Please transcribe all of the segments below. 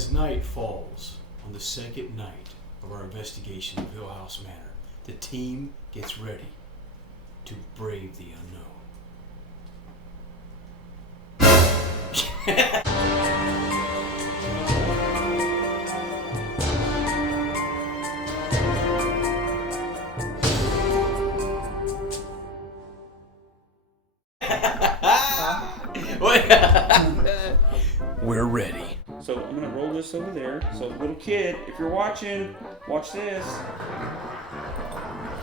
As night falls on the second night of our investigation of Hill House Manor, the team gets ready to brave the unknown. We're ready. So I'm gonna roll this over there. So little kid, if you're watching, watch this.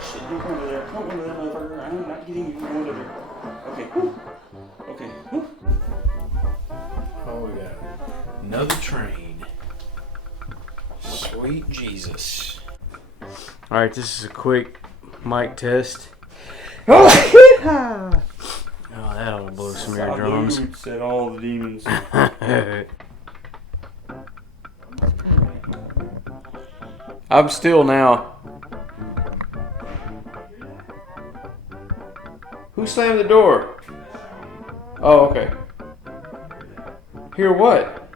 Shit, don't go over there. Don't go over there, motherfucker. I'm not getting you. Go over there. Okay. Woo. Okay. Woo. Oh, we got another train. Sweet Jesus. All right, this is a quick mic test. Oh, that'll blow some eardrums. Said all the demons. I'm still now. Who slammed the door? Oh, okay. Hear what?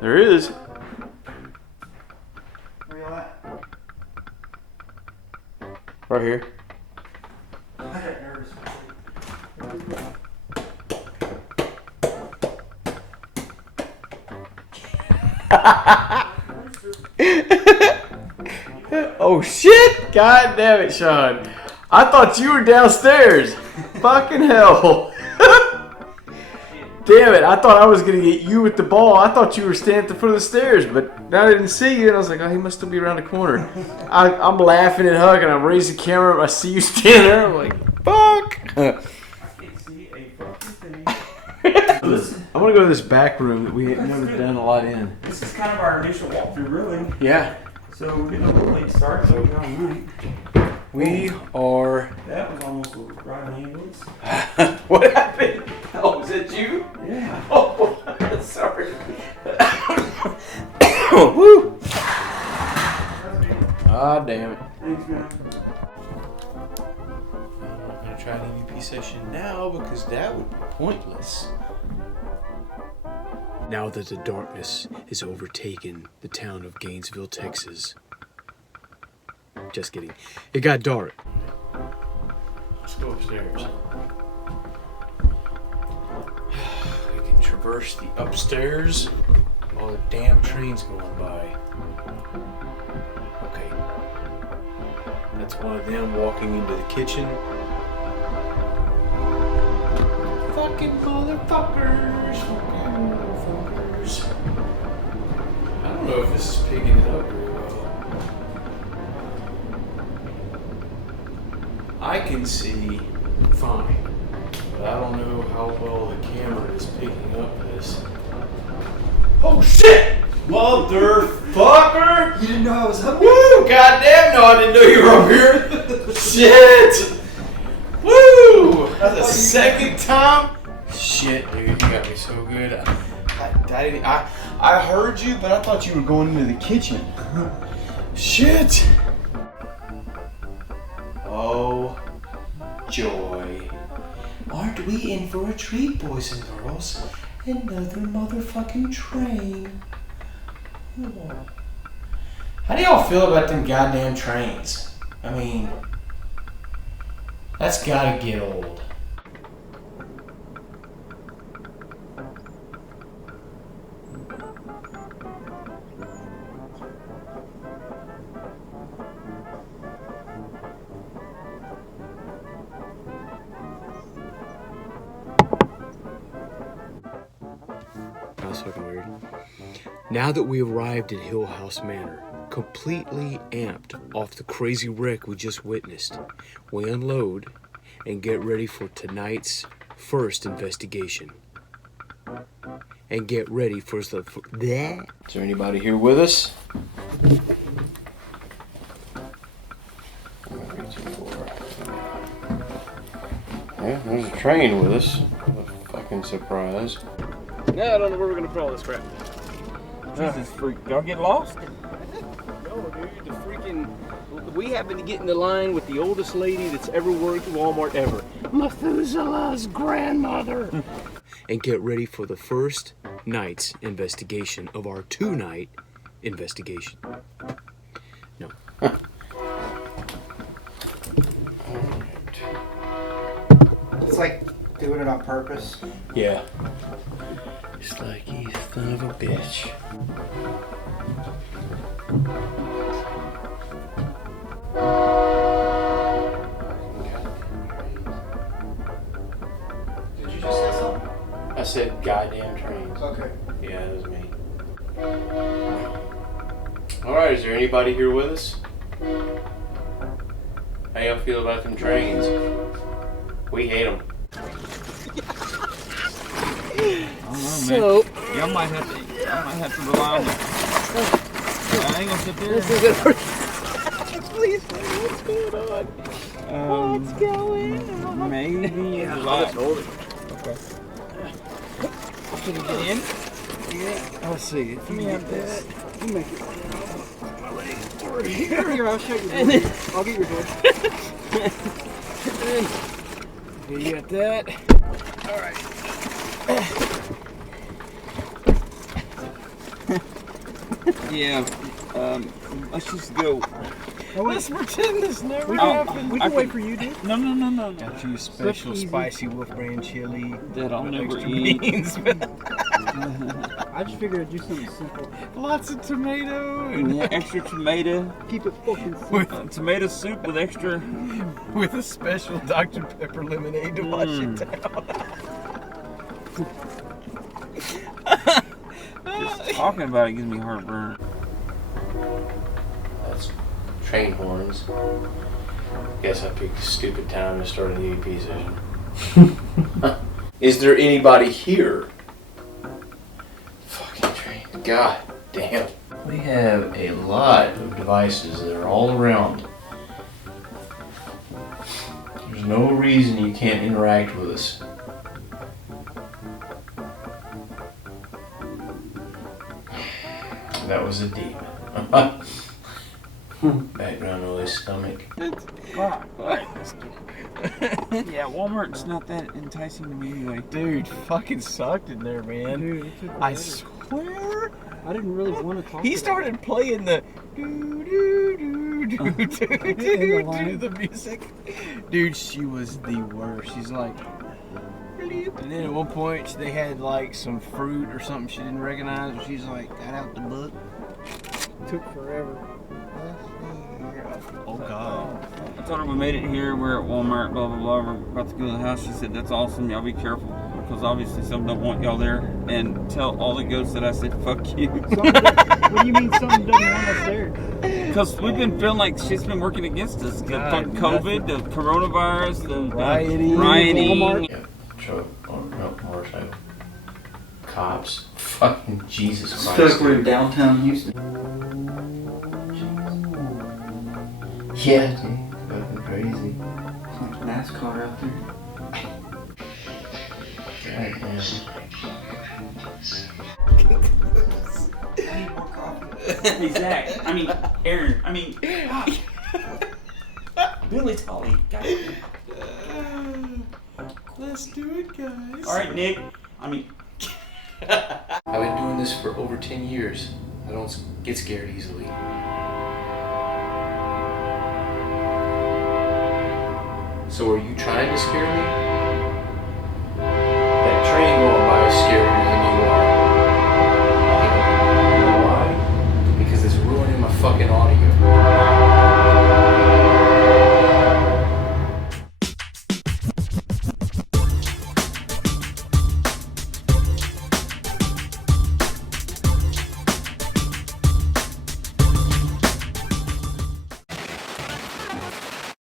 There is. Where you at? Right here. I got nervous. Oh shit! God damn it, Sean. I thought you were downstairs. Fucking hell. Damn it, I thought I was gonna get you with the ball. I thought you were standing at the foot of the stairs, but now I didn't see you, and I was like, oh, he must still be around the corner. I'm laughing and hugging. I raise the camera, I see you standing there, I'm like, fuck! I can't see a fucking thing. I'm gonna go to this back room that we had never done a lot in. This is kind of our initial walkthrough, really. Yeah. So we're getting a little late start, so we're all right. We are... That was almost a driving ambulance. What happened? Oh, was that you? Yeah. Oh, sorry. Woo! Ah, damn it. Thanks, man. I'm not going to try an EVP session now because that would be pointless. Now that the darkness has overtaken the town of Gainesville, Texas. Just kidding. It got dark. Let's go upstairs. We can traverse the upstairs while the damn train's going by. Okay. That's one of them walking into the kitchen. Fucking motherfuckers. Fucking motherfuckers. I don't know if this is picking it up very well. I can see fine, but I don't know how well the camera is picking up this. Oh shit! Motherfucker! You didn't know I was up? Woo! Goddamn, no, I didn't know you were up here. Shit! Woo! That's the second time. Shit, dude, you got me so good. I heard you, but I thought you were going into the kitchen. Shit! Oh, joy. Aren't we in for a treat, boys and girls? Another motherfucking train. Oh. How do y'all feel about them goddamn trains? I mean, that's gotta get old. That's fucking weird. Now that we arrived at Hill House Manor, completely amped off the crazy wreck we just witnessed, we unload and get ready for tonight's first investigation. And get ready for the... Is there anybody here with us? Yeah, there's a train with us. What a fucking surprise. Yeah, I don't know where we're gonna put all this crap. Jesus freak. Y'all get lost? No, dude, the freaking... We happen to get in the line with the oldest lady that's ever worked at Walmart ever. Methuselah's grandmother. and get ready for the first night's investigation of our 2-night investigation. No. It's like doing it on purpose. Yeah. It's like, you son of a bitch. Did you just say something? I said goddamn trains. Okay. Yeah, it was me. Alright, is there anybody here with us? How y'all feel about them trains? We hate them. So, Y'all might have to rely on me. I ain't gonna sit there. this is it. Please, what's going on? What's going on? Maybe. I'll just hold it. Okay. Can you get in? Yeah. Let's see. If you have that. You make it. Here, I'll show you. I'll get your door. You got that? Alright. Yeah. Let's just go. Let's pretend this never We happened. can wait for you, dude. No. Got you special Easy. spicy Wolf Brand chili. That I'll with never extra eat. beans. I just figured I'd do something simple. Lots of tomato and Yeah, extra tomato. Keep it fucking simple. Tomato soup with extra. with a special Dr. Pepper lemonade to wash it down. Just talking about it gives me heartburn. That's train horns. Guess I picked a stupid time to start an EVP session. Is there anybody here? Fucking train. God damn. We have a lot of devices that are all around. There's no reason you can't interact with us. That was a demon. Background noise, stomach. Yeah, Walmart's not that enticing to me anyway. Dude, fucking sucked in there, man. Dude, it took I forever. swear. I didn't really want to talk. He about started playing the do do do do do do do line. the music. Dude, she was the worst. She's like, bleep. And then at one point they had like some fruit or something she didn't recognize. And she's like, got out the book. it. Took forever. Oh God. I told her we made it here. We're at Walmart. Blah blah blah. We're about to go to the house. She said, "That's awesome. Y'all be careful because obviously some don't want y'all there." And tell all the ghosts that I said, "Fuck you." What do you mean something doesn't want us there? Because we've been feeling like shit's been working against us. The God, fucking COVID, the coronavirus, the Rioting. rioting. Yeah, truck, no, motorcycle. Cops. Fucking Jesus Christ. Feels like we're in downtown Houston. Yeah, dude. Fucking crazy. Like NASCAR out there. God damn. I need more coffee. Hey, Zach. I mean, Aaron. I mean, Billy Tully. Let's do it, guys. All right, Nick. I mean, I've been doing this for over 10 years. I don't get scared easily. So are you trying to scare me? That train going by is scarier than you are. You know why? Because it's ruining my fucking audio.